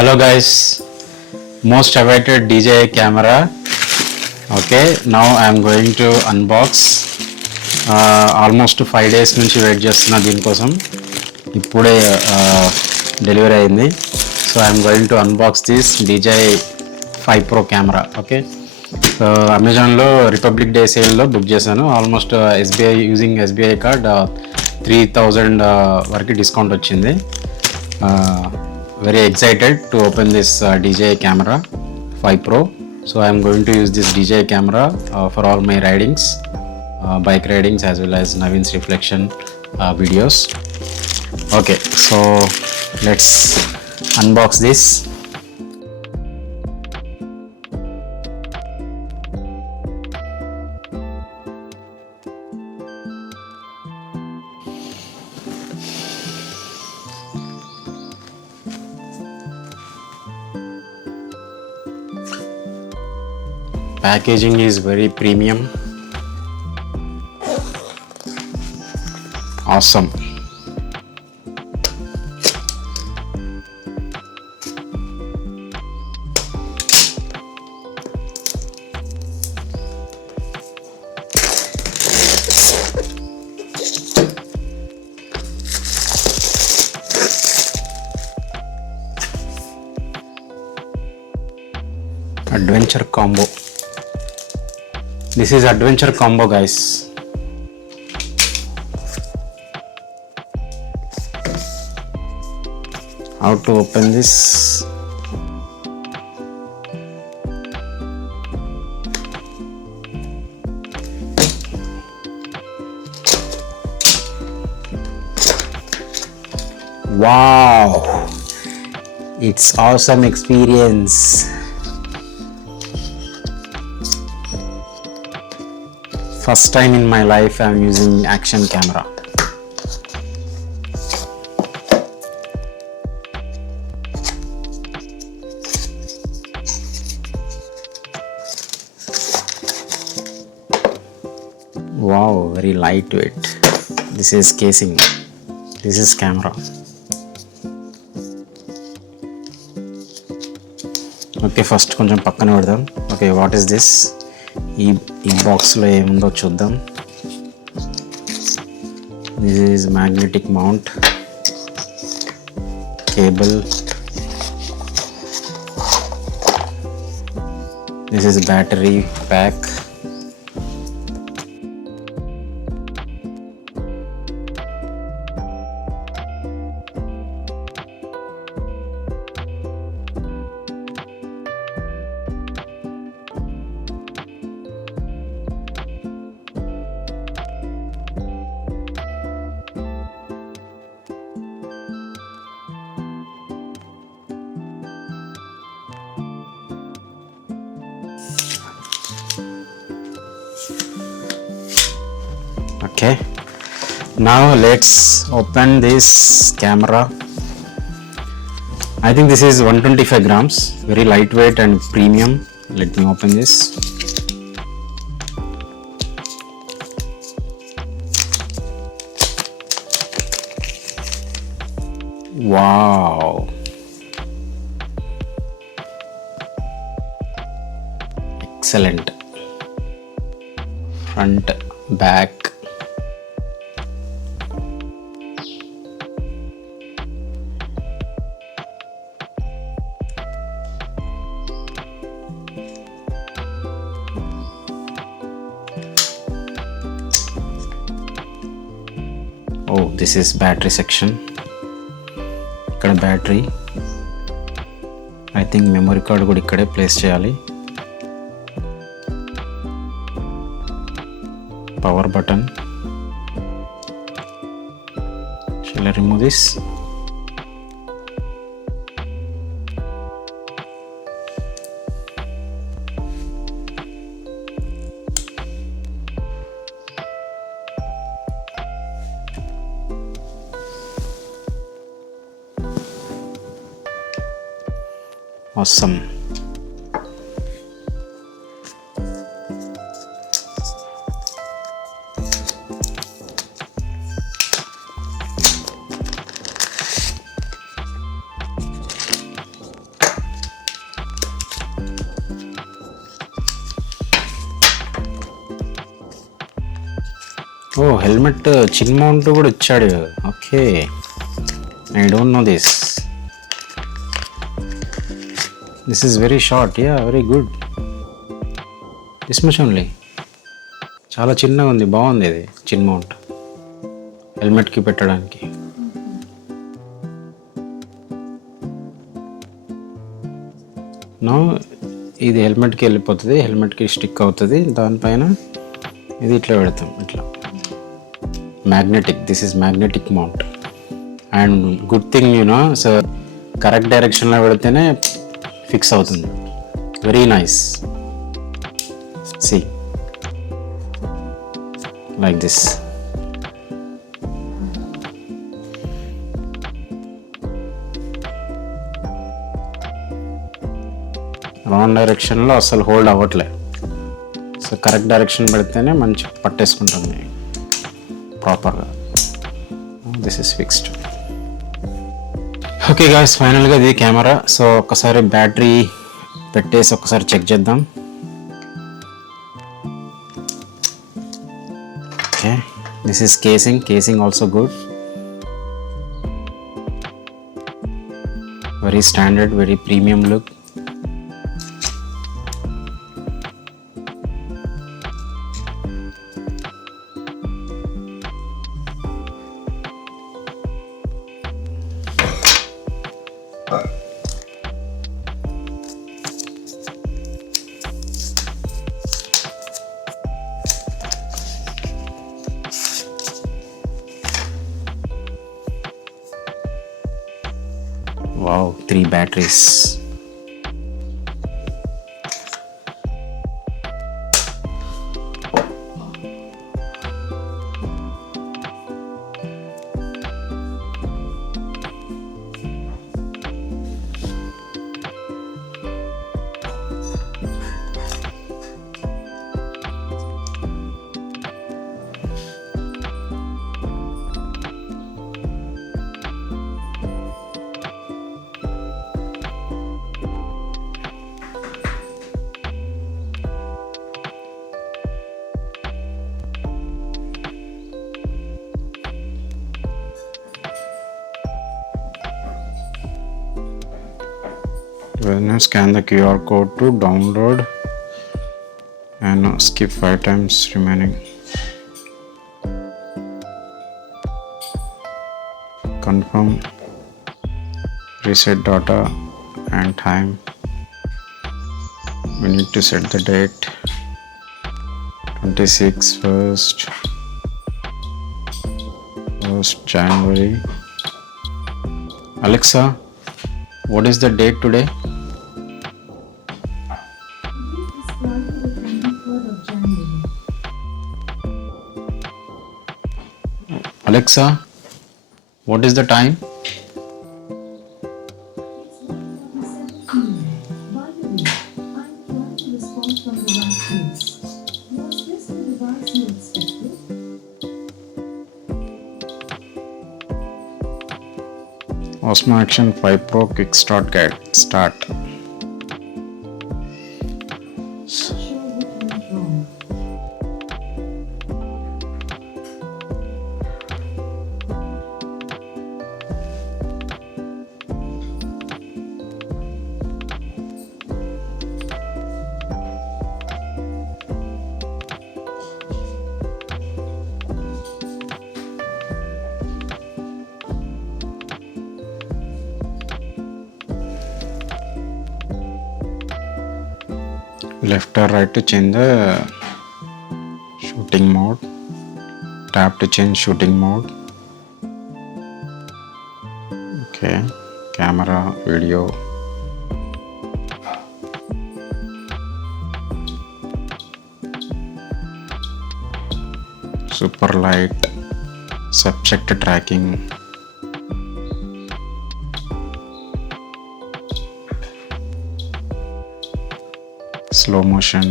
Hello guys, most awaited DJI camera. Okay, now I am going to unbox. Almost 5 days నుంచి వెయిట్ చేస్తున్నా దీనికోసం. ఇప్పుడే డెలివరీ అయింది. So I'm going to unbox this DJI 5 Pro camera. Okay, so అమెజాన్లో republic day సేల్లో బుక్ చేశాను. Almost using SBI card 3000 వరకు డిస్కౌంట్ వచ్చింది. Very excited to open this DJI camera 5 Pro. So I am going to use this DJI camera for all my ridings, bike ridings as well as Navin's reflection videos. Okay, so let's unbox this. Packaging is very premium. Awesome. Adventure combo. This is adventure combo, guys. How to open this? Wow, it's awesome experience. First time in my life I am using Action camera. Wow, very lightweight. This is casing. This is camera. Okay, first కొంచెం పక్కన పెడదాం. Okay, what is this? ఈ బాక్స్లో ఏముందో చూద్దాం. This is magnetic mount, cable, this is battery pack, okay. Now let's open this camera. I think this is 125 grams, very lightweight and premium. Let me open this. Wow, excellent. Front, back, oh, this is battery section. ఇక్కడ battery, I think memory card కూడా ఇక్కడే place చేయాలి. Power button. Shall I remove this? Awesome. Oh helmet chin mount కూడా ఇచ్చాడు. Okay, I don't know this. This is very short. Yeah, very good. This much only. చాలా చిన్నగా ఉంది, బాగుంది ఇది చిన్ మౌంట్ హెల్మెట్కి పెట్టడానికి. నో, ఇది హెల్మెట్కి వెళ్ళిపోతుంది, హెల్మెట్కి స్టిక్ అవుతుంది. దానిపైన ఇది ఇట్లా పెడతాం, ఇట్లా magnetic. This is magnetic mount. And good thing you know, so correct డైరెక్షన్లో పెడితేనే ఫిక్స్ అవుతుంది. Very nice. C like this. Wrong డైరెక్షన్లో అసలు హోల్డ్ అవ్వట్లే. సో కరెక్ట్ డైరెక్షన్ పెడితేనే మంచి పట్టేసుకుంటుంది ప్రాపర్గా. This is fixed. Okay guys, ఫైనల్గా ఇది కెమెరా. సో ఒక్కసారి బ్యాటరీ పెట్టేసి ఒకసారి చెక్ చేద్దాం. Okay, this is casing also good. Very standard, very premium look. Wow, 3 batteries. When you scan the QR code to download and skip 5 times remaining. Confirm, reset data and time. We need to set the date 1st January. Alexa, what is the date today? Alexa, what is the time? Osmo Action 5 Pro Quick Start Guide. Start. Left or right to change the shooting mode. Tap to change shooting mode. Okay, camera, video. Super light, subject tracking. Slow motion,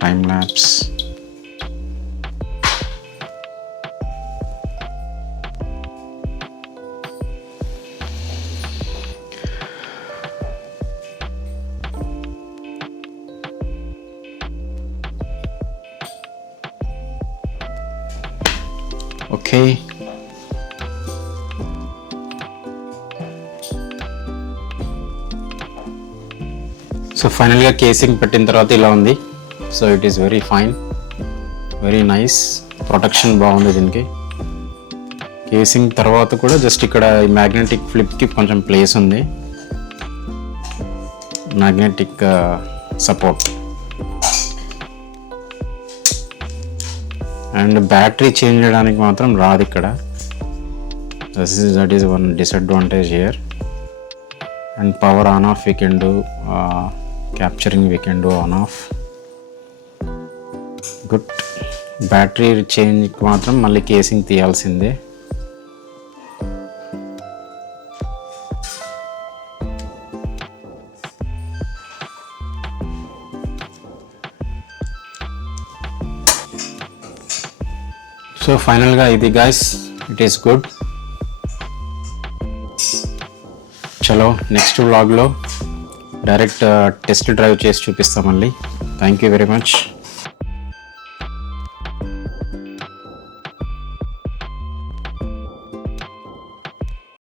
time lapse. Okay, so ఫైనల్గా కేసింగ్ పెట్టిన తర్వాత ఇలా ఉంది. So it is very fine, very nice, protection బాగుంది దీనికి. కేసింగ్ తర్వాత కూడా జస్ట్ ఇక్కడ ఈ మ్యాగ్నెటిక్ ఫ్లిప్కి కొంచెం ప్లేస్ ఉంది, magnetic support. And battery change చేయడానికి మాత్రం రాదు ఇక్కడ. That is one disadvantage here. And power on off we can do, capturing we can do on off. Good. Battery చేంజ్కి మాత్రం మళ్ళీ కేసింగ్ తీయాల్సిందే. సో ఫైనల్గా ఇది గైస్, ఇట్ ఈస్ గుడ్. చలో నెక్స్ట్ వ్లాగ్లో డైరెక్ట్ టెస్ట్ డ్రైవ్ చేసి చూపిస్తాం మళ్ళీ. Thank you very much.